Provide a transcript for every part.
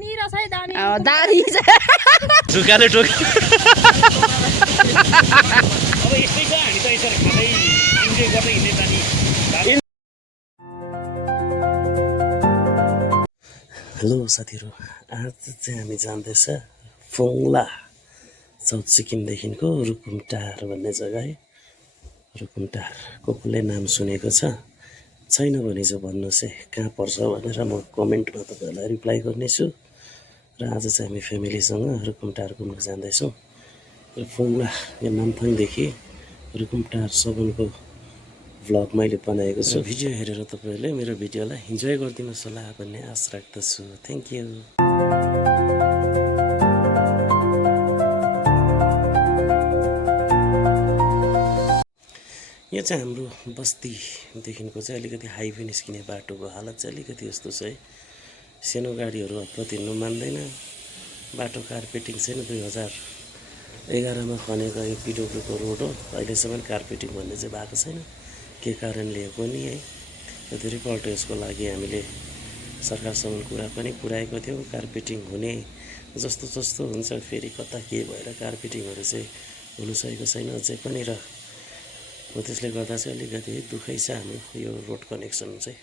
दारी ढुकाले टोक अब यस्तै छ हामी त यसरी खाँदै इन्जोय गर्दै हिँड्ने बानी। हेलो साथीहरू, आज चाहिँ हामी जाँदैछ फोङ्ला साउथ सिक्किमदेखिको रुकुमटार भन्ने जग्गा है। रुकुमटार कसले नाम सुनेको छैन भने चाहिँ भन्नुहोस् है कहाँ पर्छ भनेर म कमेन्टमा तपाईँहरूलाई रिप्लाई गर्नेछु। र आज चाहिँ हामी फ्यामिलीसँग रुकुमटार घुम्न जाँदैछौँ। र फोङ्ला या नामथाङदेखि रुकुमटारसम्मको भ्लग मैले बनाएको छु। भिडियो हेरेर तपाईँहरूले मेरो भिडियोलाई इन्जोय गरिदिनुहोस् होला भन्ने आशा राख्दछु। Thank you. यो चाहिँ हाम्रो बस्तीदेखिको चाहिँ अलिकति हाइवे निस्किने बाटोको हालत चाहिँ अलिकति यस्तो छ है। सानो गाडीहरू हतपत हिँड्नु मान्दैन। बाटो कार्पेटिङ छैन। 2011मा खनेको यो पिडब्ल्यूको रोड हो। अहिलेसम्म कार्पेटिङ भन्ने चाहिँ भएको छैन। के कारणले पनि है। धेरैपल्ट यसको लागि हामीले सरकारसँग कुरा पनि पुर्याएको थियौँ। कार्पेटिङ हुने जस्तो हुन्छ, फेरि कता के भएर कार्पेटिङहरू चाहिँ हुनु सकेको छैन अझै पनि। र हो त्यसले गर्दा चाहिँ अलिकति दुःखै छ हाम्रो यो रोड कनेक्सन चाहिँ।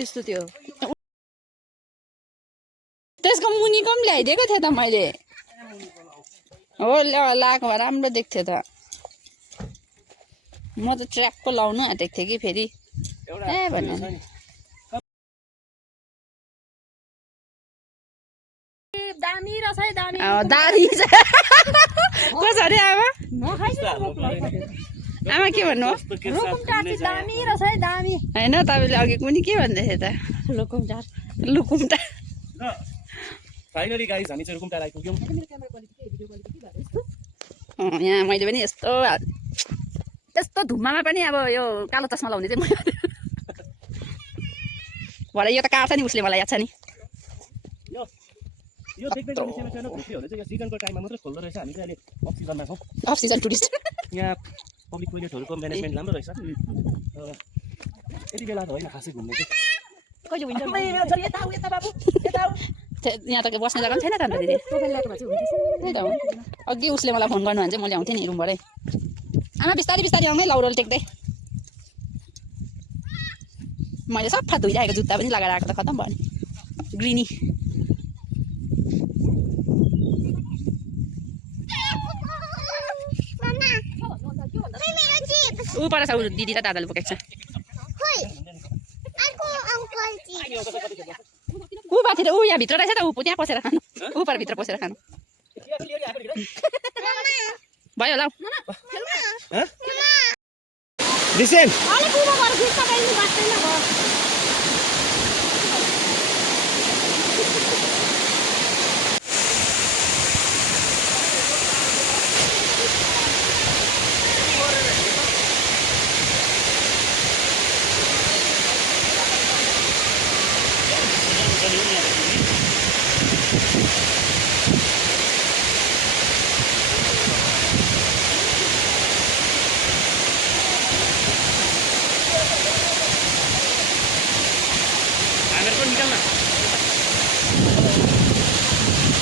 त्यस्तो त्यो त्यसको मुनिको पनि ल्याइदिएको थिएँ त मैले हो लगाएको भए राम्रो देख्थ्यो त म त ट्र्याक पो लाउनु आँटेको थिएँ कि फेरि ए भन्नु दामी रहेछ है दामी दारी कस अरे आमा आमा के भन्नु दामी रहेछ है दामी होइन तपाईँले अघि कुनी के भन्दै थियो त लुकुमटार लुकुमटा फाइनली गाइस हामी चाहिँ रुकुमटार आइपुग्यौँ यहाँ मैले पनि यस्तो यस्तो धुम्मामा पनि अब यो कालो चस्मा लाउने चाहिँ भरे यो त काट्छ नि उसले मलाई याद छ नि यो देख्दै गर्ने सानो सानो खुसीहरू चाहिँ यो सिजनको टाइममा मात्रै खोल्दो रहेछ हामी चाहिँ अहिले अफ सिजनमा छौँ अफ सिजन टुरिस्ट यहाँ पब्लिक टोइलेटहरूको म्यानेजमेन्ट राम्रो रहेछ यति बेला त होइन खासै घुम्ने चाहिँ कहिले हुन्छ यहाँ त बस्ने जग्गा पनि छैन त अन्त दिदी त्यही त हो अघि उसले मलाई फोन गर्नु भने चाहिँ म ल्याउँथेँ नि रुमबाटै आमा बिस्तारै बिस्तारै आउँदै लाउरोल टेक्दै मैले सफा धोइरहेको जुत्ता पनि लगाएर आएको त खतम भयो नि ग्रिनी ऊ पर छ दिदी र दादाले बोकेको छ ऊ माथि त ऊ यहाँ भित्र रहेछ त ऊ त्यहाँ पसेर खानु ऊ पर भित्र पसेर खानु भयो होला लिसेन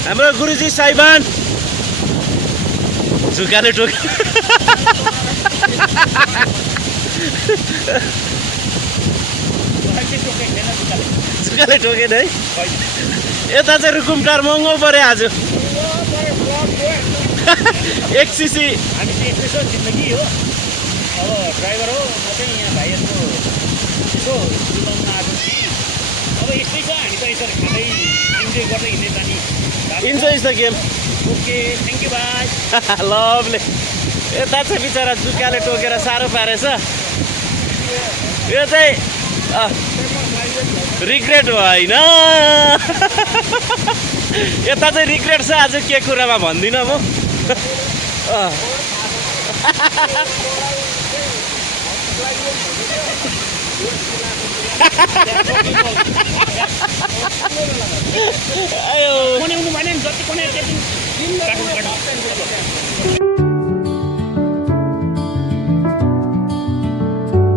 हाम्रो गुरुजी साइबान झुकाले टोक झुकाले टोकेन है यता चाहिँ रुकुमटार महँगो पऱ्यो आज 1 सिसी हामी चाहिँ यसो जिन्दगी हो अब ड्राइभर हो म चाहिँ यहाँ भाइहरूको यसो जुलाउन आएको छु अब यस्तै छ हामी त यसरी खाँदै इन्जोय गर्दै हिँड्दै जाने enjoy is the game okay thank you भाइ लभले यता चाहिँ बिचरा जुकाले टोकेर साह्रो पारेछ यो चाहिँ रिग्रेट होइन यता चाहिँ रिग्रेट छ आज के कुरामा भन्दिनँ म बनाउनु भएन नि जति बनायो त्यति